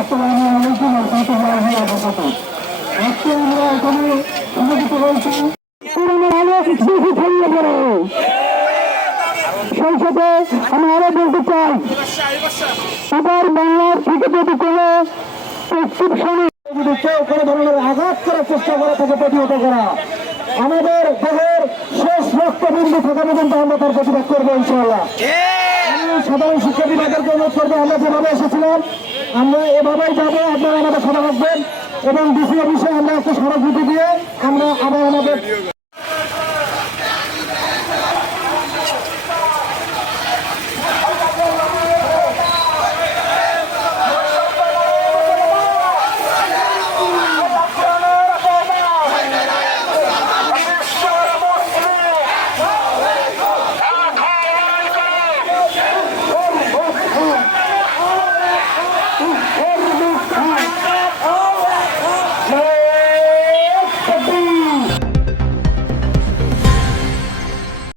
আসসালামু আলাইকুম ওয়া রাহমাতুল্লাহি ওয়া বারাকাতুহু। আজকে আমরা এখানে সমবেত হয়েছি পুরনো আলো বেশি ছড়িয়ে পড়ে। সেই সাথে আমি আরো বলতে চাই, এবার বাংলার থেকে যদি কোনো প্রেসক্রিপশনে যদি কেউ কোনো ধরনের আঘাত করার চেষ্টা করে তাকে প্রতিহত করা, আমাদের দেহের শেষ রক্তবিন্দু থাকা পর্যন্ত আমরা তার প্রতিবাদ করবো ইনশাআল্লাহ। আমি সাধারণ শিক্ষা বিভাগেরকে অনুরোধ করবো, আমরা যেভাবে এসেছিলাম আমরা এভাবেই যাবো। আপনারা আমাদের সাথে রাখবেন এবং ডিসি অফিসে আমরা একটা স্মারকলিপি দিয়ে আমরা আবার আমাদের